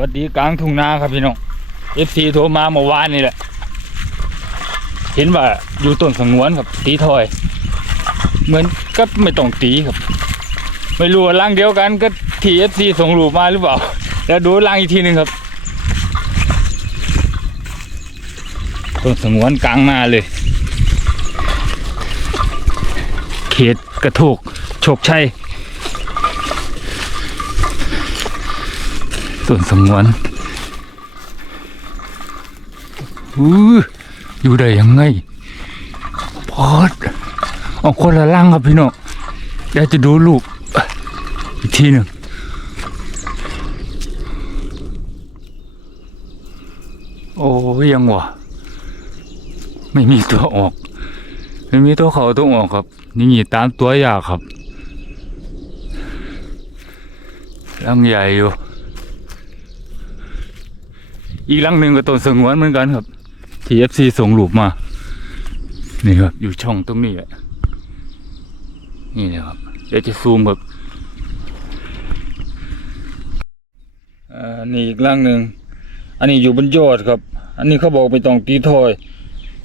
วัสดีกลางทุ่งนาครับพี่น้องเอฟซีโทรมาเมื่อวานนี่แหละ เห็นว่าอยู่ต้นสงวนครับตีถอย เหมือนก็ไม่ต้องตีครับ ไม่รู้ว่าร่างเดียวกันก็ทีเอฟซีส่งรูปมาหรือเปล่า แล้วดูร่างอีกทีหนึ่งครับต้นสงวนกลางนาเลย เขตกระโถกโชคชัย ส่วนสงวนอู้อยู่ได้ยังไงพอดเอาคนละล่างครับพี่น้องเดี๋ยวจะดูลูกอีกทีหนึ่งโอ้ยยังวะไม่มีตัวออก ไม่มีตัวเขาตัวออกครับนี่งีตามตัวยากครับลังใหญ่อยู่ อีกหลังหนึ่งก็ต้นสงวนเหมือนกันครับที่เอฟซีส่งรูปมา นี่ครับ อยู่ช่องตรงนี้แหละนี่นะครับ เดี๋ยวจะซูมแบบอ่านี่อีกหลังหนึ่ง อันนี้อยู่บนยอดครับ อันนี้เขาบอกไม่ต้องตีถอย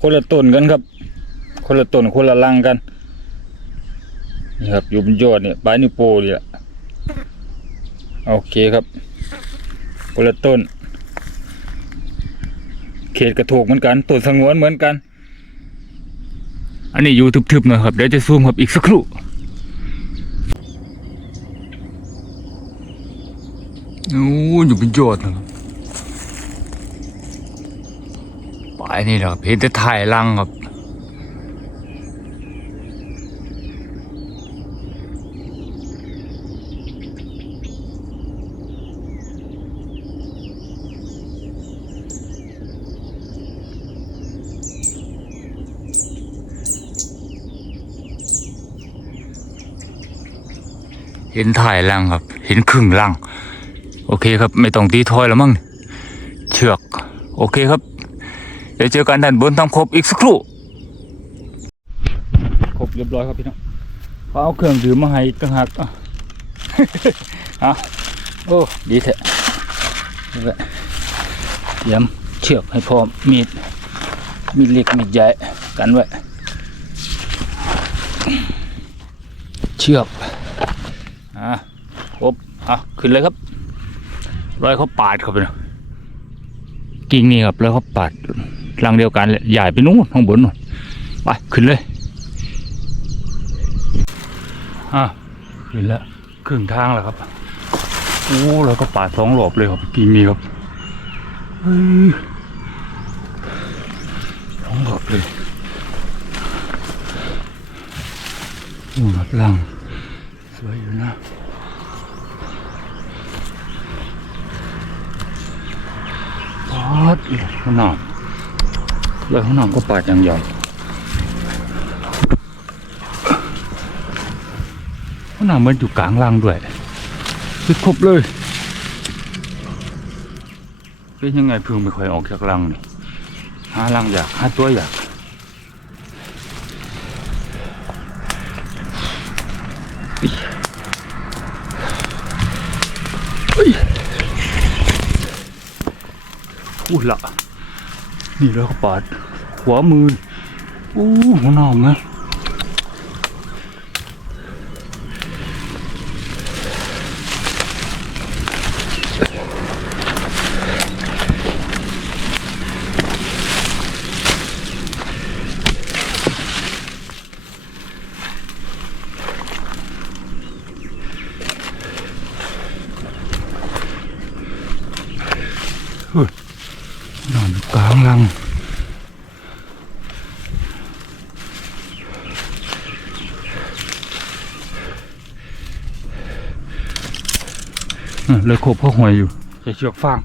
คนละต้นกันครับ คนละต้นคนละลังกัน นี่ครับ อยู่บนยอดเนี่ยปลายนิ้วโป้เนี่ยโอเคครับ คนละต้น เขตกระโถกเหมือนกันต้นสงวนเหมือนกัน อันนี้อยู่ทึบๆหน่อยครับเดี๋ยวจะซูมครับอีกสักครู่โอ้อยู่เป็นยอดนะครับปลายนี่เหรับเพจจะถ่ายลังครับ เห็นถ่ายลังครับ เห็นครึ่งลังโอเคครับ ไม่ต้องตีถอยแล้วมั้งเชือก โอเคครับ เดี๋ยวเจอกันด้านบนทำครบอีกสักครู่ ครบเรียบร้อยครับพี่น้องเขาเอาเครื่องดื่มมาให้กต่างหากอะอะโอ้ดีแท้นี่แหละเรียมเชือกให้พร้อมมีดมีดเล็กมีดใหญ่กันไว้เชือก อะครบอะขึ้นเลยครับร้อยเขาปาดเข้าไปนะกิ่งนี่ครับแล้วเขาปาดรังเดียวกันเลยใหญ่ไปนู้นข้างบนนู่นไปขึ้นเลยอะขึ้นแล้วครึ่งทางแล้วครับโอ้แล้วก็ปาดสองหลบเลยครับกิ่งนี้ครับสองหลบเลยโอ้หลัดลังสวยอยู่นะปา ดเลยข้างนอกเลยข้างนอกก็ปาดอย่างใหญ่ข้างนอกมันอยู่กลางรังด้วยคือครบเลยเป็นยังไงเพึ่งไม่ค่อยออกจากรังนี่หารังอยากหาตัวอยาก อู้ละนี่แล้วก็ปาดหัวมืออู้หัวหนอมนะนอนอยู่กลางรังอะเลยขบพ่อ หอยอยู่ใส่เชือกฟาง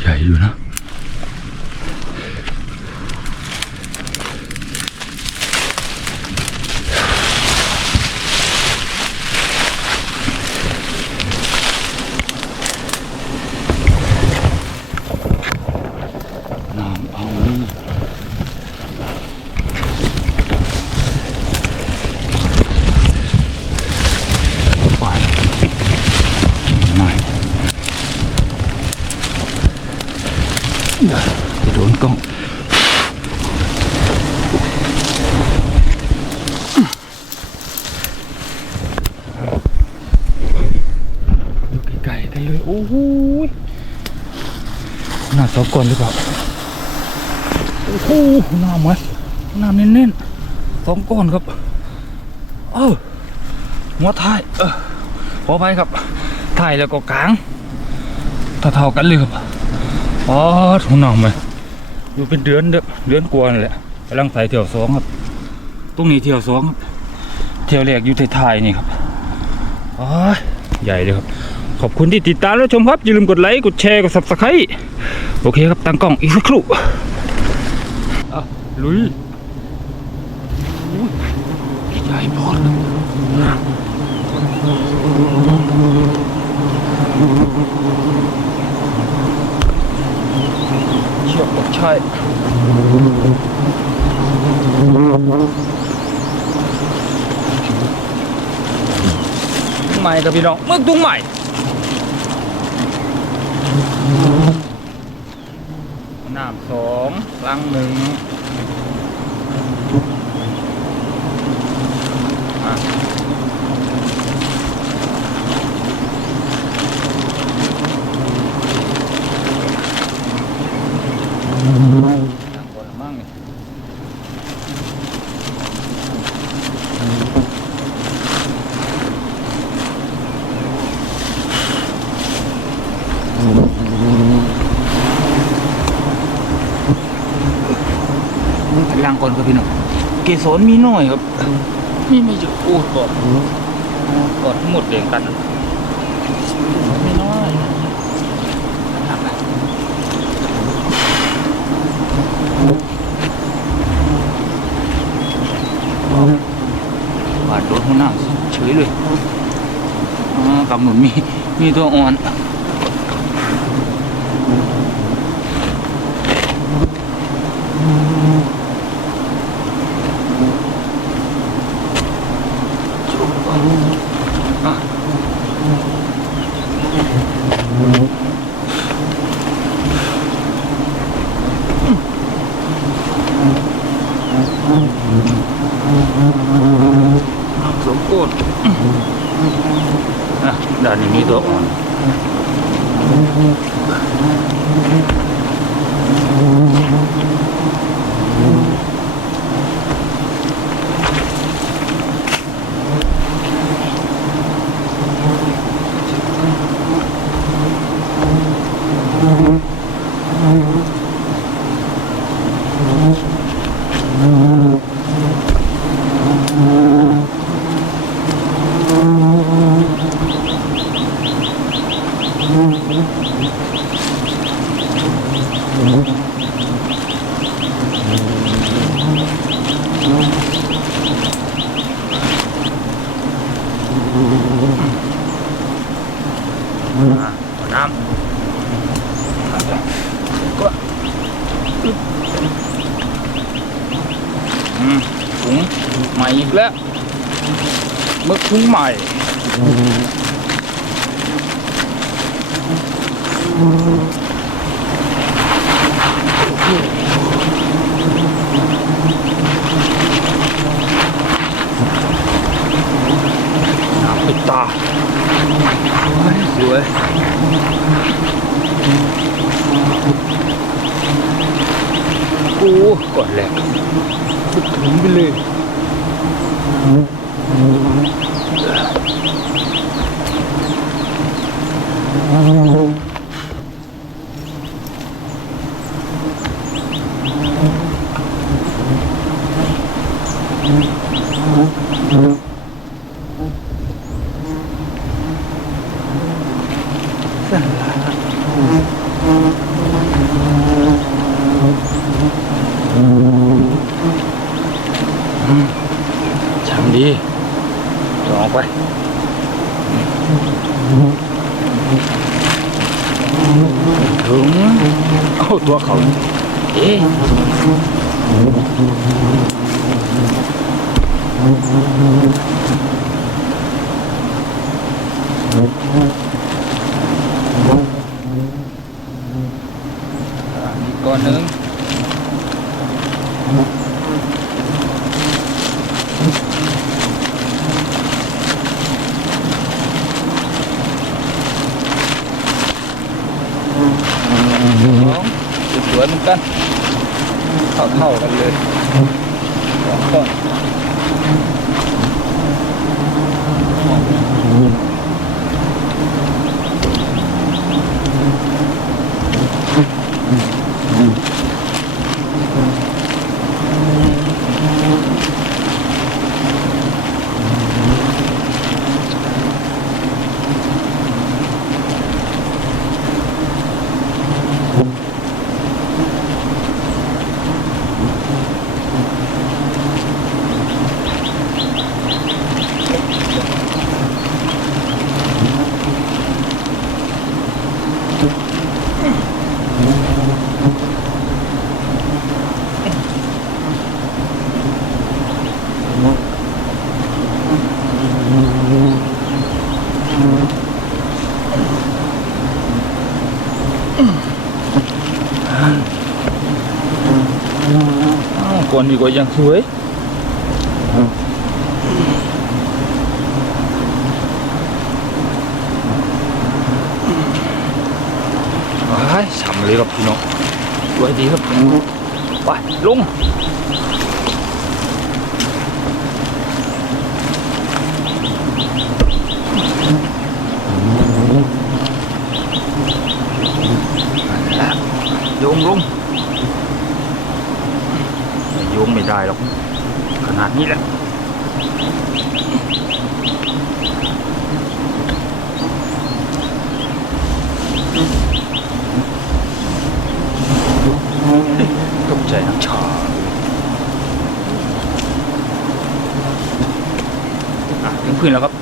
ใหญ่อยู่นะ ดนกล้องดูไกลๆกันเลย โอ้โหหน้าสอง ก่อนหรือเปล่าโอ้โหน้ำไหมน้ำเน้นๆสองก้อนครับ เออหัวท้ายเออขออภัยครับท้ายแล้วก็กลางเท่าๆกันเลยครับอ๋อถุงน้ำไหมอยู่เป็นเดือนเด้อเดือนกว่านั่แหละกำลังใส่เที่ยวสองครับตรงนี้เที่ยวสองครับเที่ยวแรกอยู่ท้ายๆนี่ครับอ๋อใหญ่เลยครับ ขอบคุณที่ติดตามและชมครับ อย่าลืมกดไลค์ กดแชร์ กด subscribe โอเคครับ ตั้งกล้องอีกสักครู่อะลุยอุ้ยใหญ่พอดเชือกบอกใช่ใหม่กับพี่น้องเมื่อตุ้งใหม่ น้ำสองลังหนึ่งอะตั้งก่อนละมั่งนี่ลังก่อนครับพี่น้องเกสรมีน้อยครับนี่ไม่จะพูดก่อนก่อนทั้งหมดเรียงกันอะไม่น้อยบาดโดนหัวหน้าเฉยเลยอ่ากับหนุนมีมีตัวอ่อน อะสมโกดอะด้านนี้มีตัวอ่อนอะเอาน้ำก็อืม ถุงใหม่อีกแล้วหมึกถุงใหม่น้ำปิดตาโอ้ยสวยโอ้ก่อนแหลก บุกถึงไปเลยช่างดีลองไปถึงเอาตัวเขาเอ๊ะอะอีกก้อนหนึ่ง สวยๆเหมือน กันเท่าเท่าๆกันเลย นดีกว่ายังสวยว้ายฉ่ำเลยครับพี่น้องสวยดีครับไปลง โยงลงไม่โยงไม่ได้หรอก ขนาดนี้แหละตกใจน้ำชาอะถึงพื้นแล้วครับ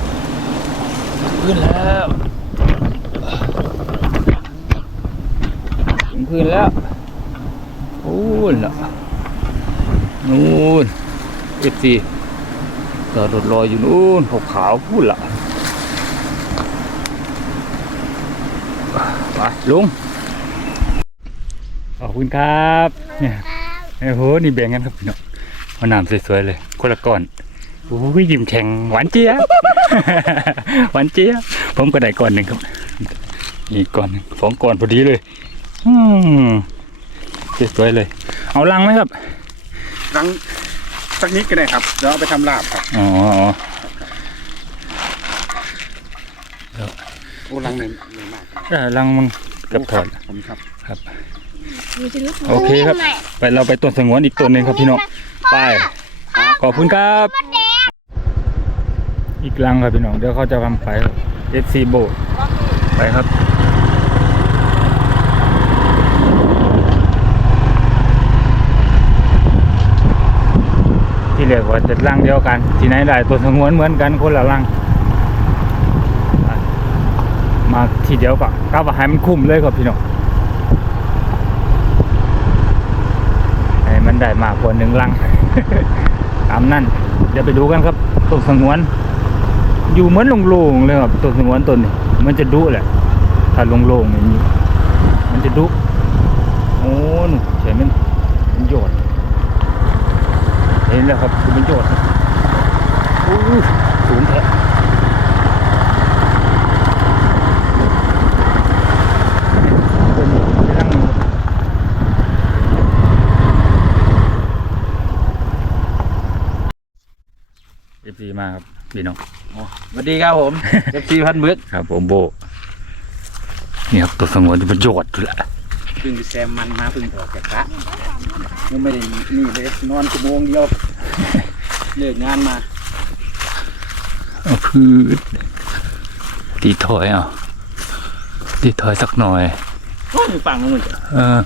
ถึงพื้นแล้วถึงพื้นแล้ว โอ้ยละนู่นเอฟซีจอ ดรถรอยู่นู่นขาวขาวๆพูดละไปลุงขอบคุณครับเนี่ยโอ้โหนี่แบ่งกันครับพี่น้องมาน้ำสวยๆเลยคนละก้อนโอ้ยยิ้มแข็งหวานเจี๊ยบหวานเจี๊ยบผมก็ได้ก้อนหนึ่งครับอีกก้อนสองก้อนพอดีเลยอืมสวยๆเลย เอาลังไหมครับรัง สักนิดก็ได้ครับเดี๋ยวเอาไปทำลาบครับอ๋อโอ้รังเหนื่อยเหนื่อยมากครับเออลังมันเกับถอดผมครับ โอเคครับ ไปเราไปต้นสงวนอีกต้นหนึ่งครับพี่น้องไปขอบคุณครับ อีกลังครับพี่น้องเดี๋ยวเขาจะทำไปครับ FC โบไปครับ เรียกว่าจะลังเดียวกัน ที่ไหนได้ต้นสงวนเหมือนกันคนละลังมาทีเดียวก็กลับมาให้มันคุ้มเลยครับพี่น้องให้มันได้มากกว่าหนึ่งลังตามนั่นเดี๋ยวไปดูกันครับต้นสงวน อยู่เหมือนโล่งๆเลยครับต้นสงวนต้นนี้มันจะดุแหละถ้าโล่งๆอย่างนี้มันจะดุโอ้หนูเห็นมันมันโยด เห็นแล้วครับคือมันโยดโอ้ยสูงแท้เอฟซีมาครับพี่น้องสวัสดีครับผมเอฟซีพันมึกครับ ผมโบนี่ครับตัวสงวนที่มันโยดอยู่แหละเพิ่งไปแซมมันมาเพิ่งออกจากกะ ยังไม่ได้นี่เลยนอนชั่วโมงเดียวเลิกงานมาเอาพืชตีถอยอะตีถอยสักหน่อยโอ้ยฟังแล้วมันจะเออ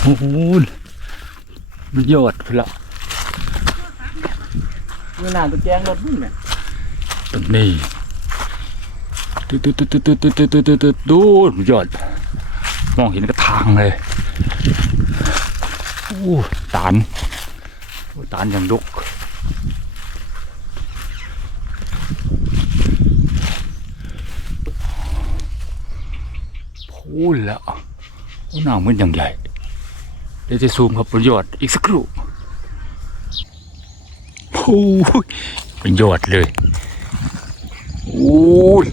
โอ้โหมันโยดพุ่นละเวลาตัวแจ้งรถนี่แหละตรงนี้ตึ๊ดตึ๊ดตึ๊ดตึ๊ดตึ๊ดตึ๊ดตึ๊ดตึ๊ดตึ๊ดดู มองเห็นก็ทางเลยโอ้ตานโอ้ตานอย่างดุกพูดแล้วหน้ามันอย่างใหญ่ เดี๋ยวจะซูมครับบนยอดอีกสักครู่โอ้ยเป็นยอดเลยโอ้ย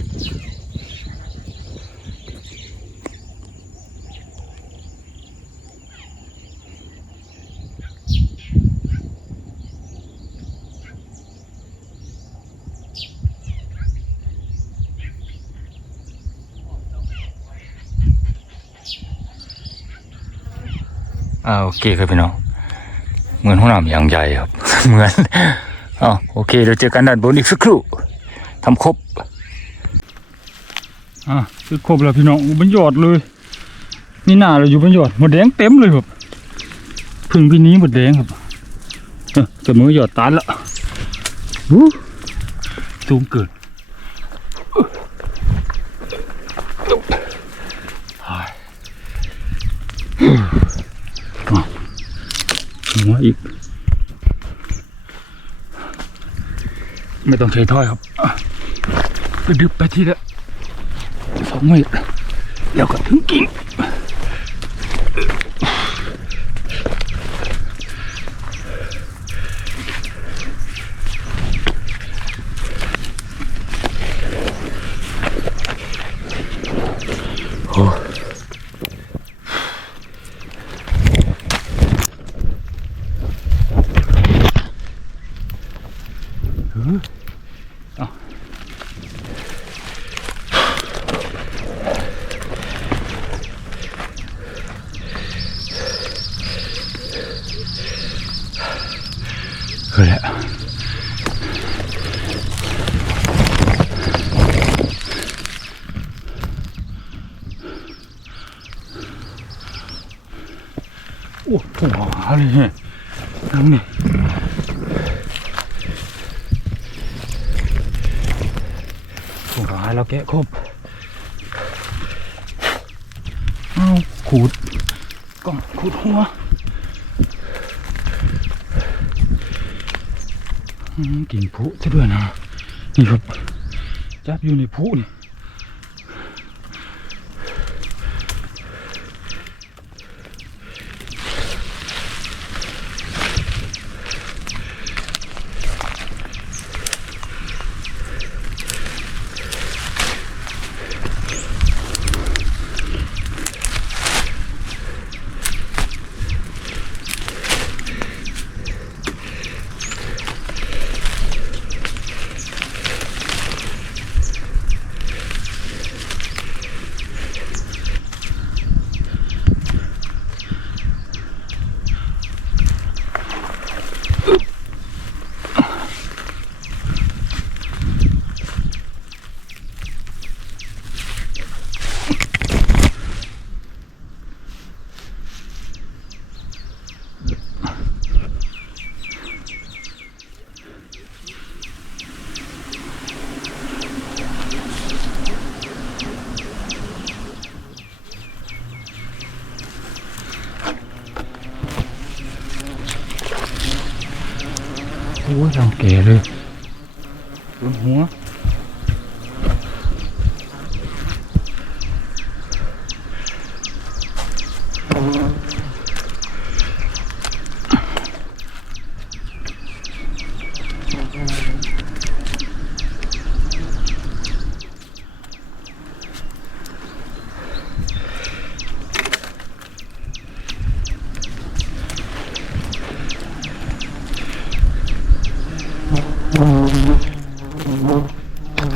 อ่าโอเคครับพี่น้องเหมือนห้องน้ำอย่างใหญ่ครับ เหมือนอ๋อโอเคเดี๋ยวเจอกันด้านบนอีกสักครู่ทำครบอะคือครบแล้วพี่น้องบนยอดเลย นี่หน้าเราอยู่บนยอดหมดแดงเต็มเลยครับพึ่งพี่นี้หมดแดงครับจะมือยอดตานละวู้สูงเกินหัวอีก ไม่ต้องใช้ถ้อยครับก็ดึบไปทีละสองเมตรแล้วก็ถึงกิ่ง โอ้เออเอาเฮ้ยแหละ โอ้โหอะไรเนี่ยนั่งนี่ถูกหายแล้วแกะครบเอาขูดกล้องขูดหัวกิ่งผุซะด้วยนะ นี่ครับจับอยู่ในผุนี่ โอ้ยรังแกเลยบนหัว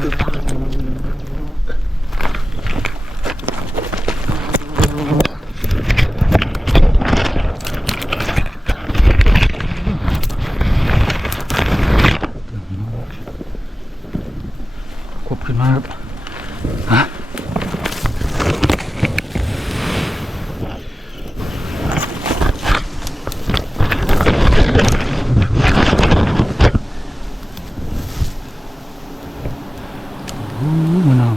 ควบขึ้นมาครับฮะโอ้ยมันน้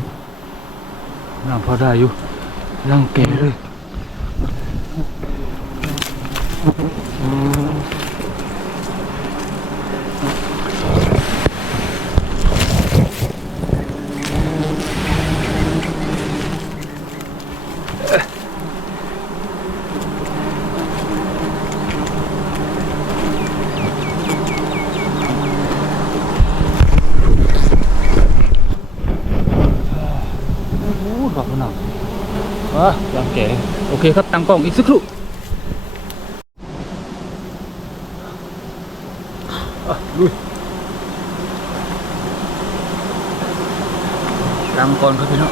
ำน้ำพอได้อยู่ร่างแก่เลย เคครับตั้งกล้องอีกสักครู่อะลุยตั้งก่อนครับพี่น้อง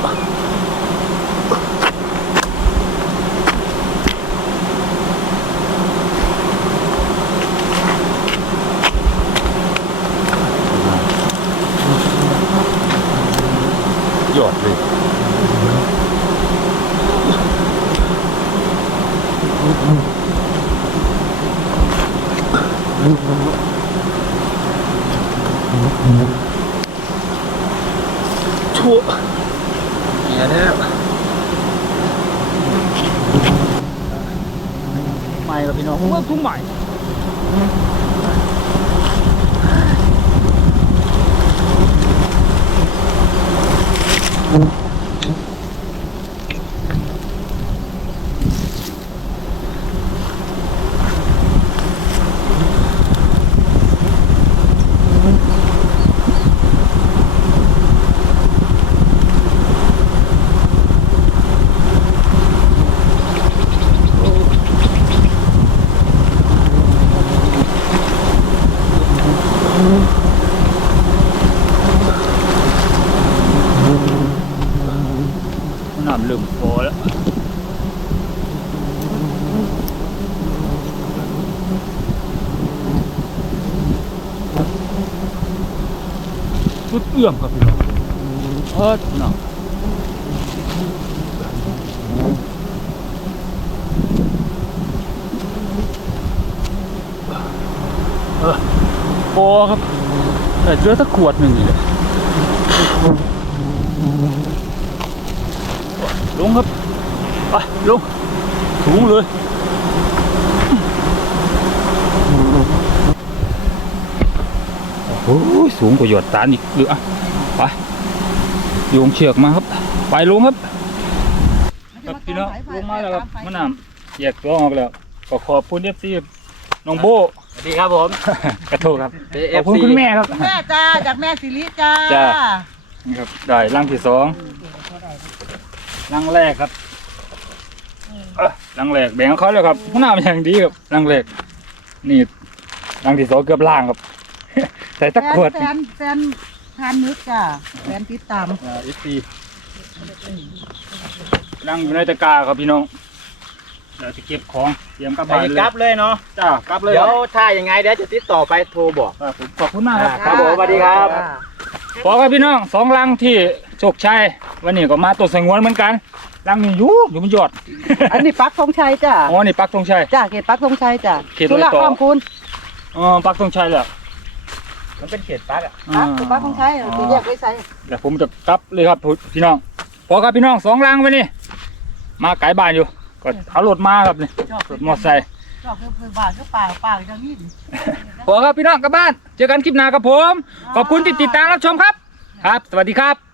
ยอดเลย ชั่วเหี้ยแล้วใหม่กับพี่น้องเมื่อคุ้มใหม่น้ อื้อมครับพี่น้องเออน้องเออพอครับแต่เจอสักขวดหนึ่งนี่แหละลงครับ ไปลงสูงเลย อ้โหสูงกว่าหยอดตาลอีกเหลืออะไปโยงเชือกมาครับ ไปลงครับครับพี่น้องลงมาแล้วครับมะนาวแยกตัวออกแล้วก็ขอบคุณเอฟซีน้องโบสวัสดีครับผมกระโทษครับเป็นขอบคุณคุณแม่ครับแม่จ้าจากแม่สิริจ้าจ้านี่ครับได้ร่างที่สองร่างแรกครับเอ้อร่างแรกแบ่งเขาแล้วครับหน้ามันอย่างดีครับร่างแรกนี่ร่างที่สองเกือบล่างครับ ใส่แฟตะนขวดแฟนแฟนทานนึกจ้าแฟนติดตามอีซีร่างอยู่ในตะกร้าครับพี่น้องเราจะเก็บของเตรียมกลับไปบ้านเลยกลับเลยเนาะจ้ากลับเลยเดี๋คยวรับถ้ายังไงเดี๋ยวจะติดต่อไปโทรบอกครับผมขอบคุณมากครับครับผมสวัสดีครับจ้าขอครับพี่น้องสองรังที่โชคชัยวันนี้ก็มาตัวสงวนเหมือนกันรังนี้อยู่อยู่บนยอด อันนี้ปักธงชัยจ้าอ๋อนี่ปักธงชัยจ้าเขตปักธงชัยจ้าเขตธุรอยระต่อข้ามคุณอ๋อปักธงชัยแหละ มันเป็นเขตปักอะปักคือปักธงชัยจะแยกไว้ใส่เดี๋ยวผมจะกลับเลยครับพี่น้องพอครับพี่น้องสองรังไปนี่มาไกลบ้านอยู่ ก็เอารถมาครับนี่จอกรถมอเตอร์ไซค์จอกคือบ้านก็ป่าป่าจังนี้พอครับพี่น้องกลับบ้าน เจอกันคลิปหน้าครับผม ขอบคุณที่ติดตามรับชมครับ ครับ สวัสดีครับ